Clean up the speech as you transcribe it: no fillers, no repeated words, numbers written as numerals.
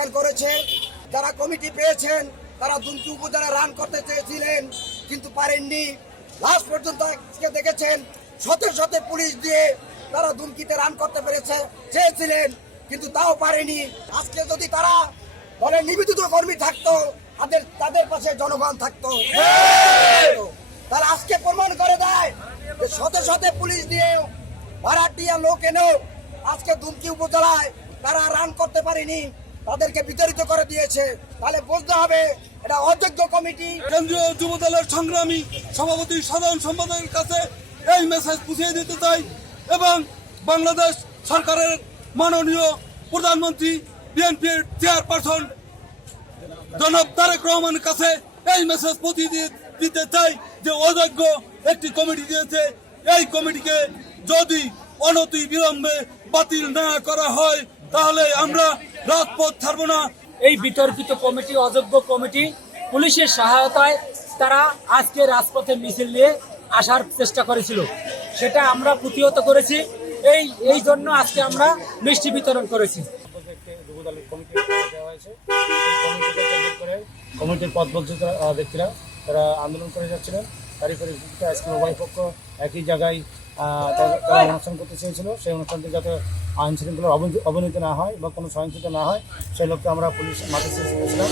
প্রত্যাখ্যান করেছে। যারা কমিটি পেয়েছেন তারা দুমকি উপজেলা রান করতে চেয়েছিলেন কিন্তু পারেননি। লাস্ট পর্যন্ত আজকে দেখেছেন শত শত পুলিশ দিয়ে তারা দুমকিতে রান করতে চেয়েছিলেন কিন্তু তাও পারেনি। আজকে যদি তারা বলে নিবেদিত কর্মী থাকতো, তাদের পাশে জনগণ থাকতো। তারা আজকে প্রমাণ করে দেয় যে শত শত পুলিশ দিয়ে ভাড়াটিয়া লোক এনেও আজকে দুমকি উপজেলায় তারা রান করতে পারেনি, তাদেরকে বিতাড়িত করে দিয়েছে। তাহলে বুঝতে হবে এটা অযোগ্য কমিটি। কেন্দ্রীয় যুব দলের সংগ্রামী সভাপতি সাধারণ সম্পাদকের কাছে এই মেসেজ পৌঁছে দিতে চাই এবং বাংলাদেশ সরকারের মাননীয় প্রধানমন্ত্রী বিএনপির চেয়ারপারসন জনাব তারেক রহমানের কাছে এই মেসেজ পৌঁছে দিতে চাই যে অযোগ্য একটি কমিটি দিয়েছে। এই কমিটিকে যদি অনতি বিলম্বে বাতিল না করা হয় তাহলে আমরা রাজপথ ছাড়ব না। এই বিতর্কিত কমিটি অযোগ্য কমিটি পুলিশের সহায়তায় তারা আজকে রাজপথে মিছিল নিয়ে আসার চেষ্টা করেছিল, সেটা আমরা প্রতিহত করেছি। এই জন্য আজকে আমরা মিষ্টি বিতরণ করেছি। কমিটির পদবঞ্চিত ব্যক্তিরা তারা আন্দোলন করে যাচ্ছিলেন, তারই পরিপ্রেক্ষিতে আজকে উভয় পক্ষ একই জায়গায় তারা অনুষ্ঠান করতে চেয়েছিল। সেই অনুষ্ঠানটি যাতে আইন শৃঙ্খলার অবনতি না হয় বা কোনো সহিংসতা না হয় সেই লক্ষ্যে আমরা পুলিশ মাঠে চেয়েছিলাম।